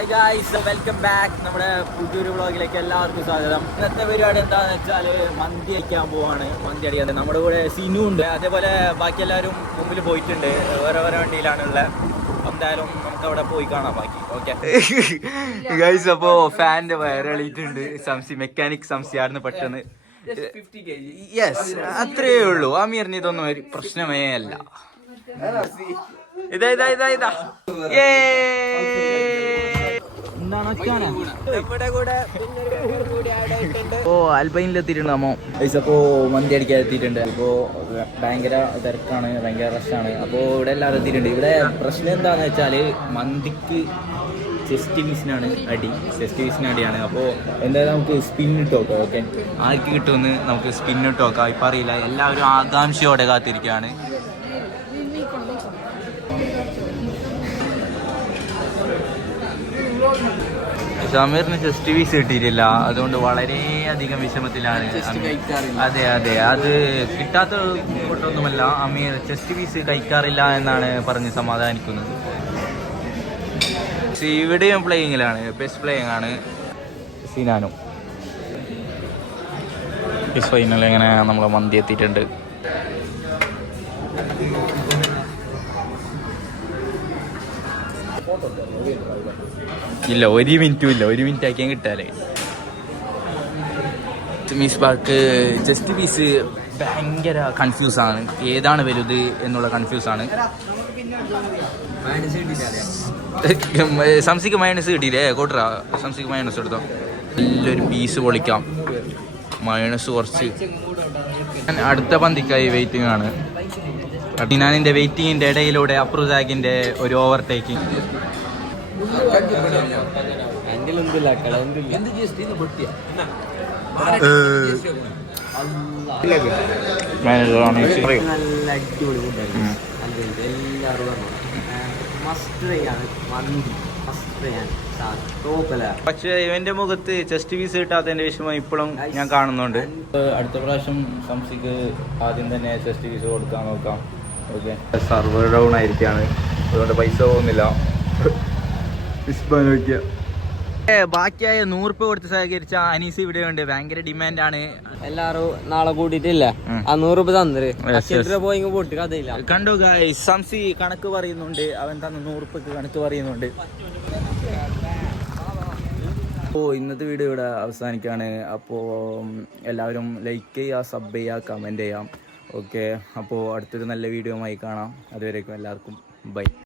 Hi guys, welcome back. നമ്മുടെ പുതിയൊരു വ്ളോഗിലേക്ക് എല്ലാവർക്കും സ്വാഗതം. ഇന്നത്തെ പരിപാടി എന്താണെന്ന് വെച്ചാൽ മന്തി അടിക്കാൻ പോവാണ്. മന്തി അടിക്കാൻ നമ്മുടെ കൂടെ സിനു ഉണ്ട്, അതേപോലെ ബാക്കി എല്ലാവരും മുമ്പിൽ പോയിട്ടുണ്ട്. വേറെ വേറെ വണ്ടിയിലാണുള്ളത്. എന്തായാലും നമുക്ക് അവിടെ പോയി കാണാം ബാക്കി. ഓക്കെ ഗൈസ്, അപ്പോൾ ഫാനിന്റെ വയറെളിയിട്ടുണ്ട്. സംസി മെക്കാനിക് സംസിയായിരുന്നു പെട്ടെന്ന്. യെസ്, അത്രയേ ഉള്ളൂ. അമീറിന് ഇതൊന്നും ഒരു പ്രശ്നമേ അല്ല. ഇതാ ഓ അൽബൈനിലെത്തിയിട്ടുണ്ട് അമ്മോ. അപ്പോ മന്തി അടിക്കാൻ എത്തിയിട്ടുണ്ട്. ഇപ്പോ ഭയങ്കര തിരക്കാണ്, ഭയങ്കര റഷാണ്. അപ്പോൾ ഇവിടെ എല്ലാവരും എത്തിയിട്ടുണ്ട്. ഇവിടെ പ്രശ്നം എന്താണെന്ന് വെച്ചാൽ മന്തിക്ക് ചെസ്റ്റ് പീസിനാണ് അടി, ചെസ്റ്റ് പീസിന് അടിയാണ്. അപ്പോൾ എന്തായാലും നമുക്ക് സ്പിന്നിട്ട് നോക്കാം. ഓക്കെ, ആർക്ക് കിട്ടുമെന്ന് നമുക്ക് സ്പിന്നിട്ട് നോക്കാം. ഇപ്പം അറിയില്ല, എല്ലാവരും ആകാംക്ഷയോടെ കാത്തിരിക്കുകയാണ്. സമീറിന് ചെസ്റ്റ് പീസ് കിട്ടിയിട്ടില്ല, അതുകൊണ്ട് വളരെയധികം വിഷമത്തിലാണ്. അതെ, അത് കിട്ടാത്ത കൊണ്ടൊന്നുമല്ല, അമീർ ചെസ്റ്റ് പീസ് കഴിക്കാറില്ല എന്നാണ് പറഞ്ഞ് സമാധാനിക്കുന്നത്. ഇവിടെയും പ്ലേയിങ്ങിലാണ്, ബെസ്റ്റ് പ്ലേയിങ് ആണ് സിനാനും. ഫൈനൽ എങ്ങനെ നമ്മൾ മന്തി എത്തിയിട്ടുണ്ട്. ഇല്ല, ഒരു മിനിറ്റ് ആക്കിയാൽ കിട്ടാല്ലേ. മിസ്ബാക്ക് ചെസ്റ്റ് പീസ് ഭയങ്കര കൺഫ്യൂസാണ്, ഏതാണ് വലുത് എന്നുള്ള കൺഫ്യൂസാണ്. സംസിക്ക് മൈനസ് കിട്ടിയില്ലേ? കോട്ടറ സംസിക്ക് മൈനസ് എടുത്തോ. നല്ലൊരു പീസ് പൊളിക്കാം, മൈനസ് കുറച്ച്. അടുത്ത പന്തിക്കായി വെയിറ്റിംഗ് ആണ്. ഞാനിൻ്റെ വെയിറ്റിങ്ങിൻ്റെ ഇടയിലൂടെ അപ്രൂസാക്കിൻ്റെ ഒരു ഓവർടേക്കിംഗ്. പക്ഷെ ഇവന്റെ മുഖത്ത് ചെസ്റ്റ് പീസ് കിട്ടാത്തതിന്റെ വിഷമം ഇപ്പോഴും ഞാൻ കാണുന്നുണ്ട്. അടുത്ത പ്രാവശ്യം സംസിക്ക് ആദ്യം തന്നെ ചെസ്റ്റ് പീസ് കൊടുക്കാൻ നോക്കാം. ഓക്കെ, സർവർ ഡൗൺ ആയിരിക്കാണ്, അതുകൊണ്ട് പൈസ പോകുന്നില്ല. ബാക്കിയായ 100 രൂപ കൊടുത്ത് സഹകരിച്ച അനീസ് ഇവിടെ ഉണ്ട്. ഭയങ്കര ഡിമാൻഡാണ്. എല്ലാരും നാളെ കൂട്ടിട്ടില്ല, ആ 100 രൂപ തന്നിട്ട് പോയി പോട്ട് കഥയില്ല. കണ്ടു ഗായ്സ്, സംസി കണക്ക് പറയുന്നുണ്ട്. അവൻ തന്ന 100 രൂപക്ക് കണക്ക് പറയുന്നുണ്ട്. അപ്പോൾ ഇന്നത്തെ വീഡിയോ ഇവിടെ അവസാനിക്കുകയാണ്. അപ്പോൾ എല്ലാവരും ലൈക്ക് ചെയ്യുക, സബ് ചെയ്യുക, കമൻറ്റ് ചെയ്യാം. ഓക്കെ, അപ്പോൾ അടുത്തൊരു നല്ല വീഡിയോ ആയി കാണാം. അതുവരേക്കും എല്ലാവർക്കും ബൈ.